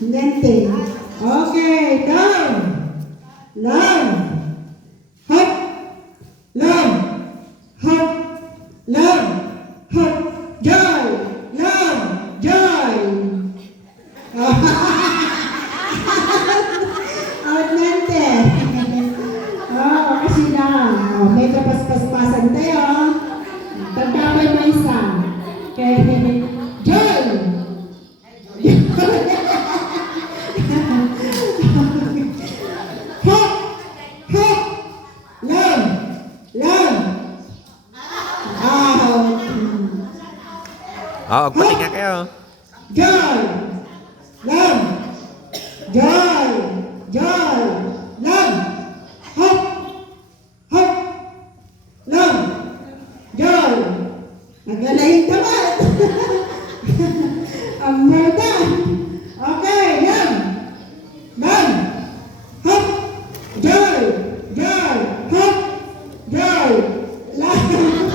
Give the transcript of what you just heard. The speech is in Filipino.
Nente. Okay, down. Long. Hop. Long. Hop. Long. Hop. Joy. Long. Joy. Out nente. Oh, kasi lang. Oh, medyo paspas-pasan tayo. Tagkabay mo isa. Okay. Joy. Hop. Hop. Long. Long. Out. Magpatinga kayo. Joy. Long. Joy. Joy. Long. Hop. Hop. Long. Joy. Naglalahing tamad. Ang merda. Okay, yan. Long. Hop. Joy. Joy. Hop. Joy. Long.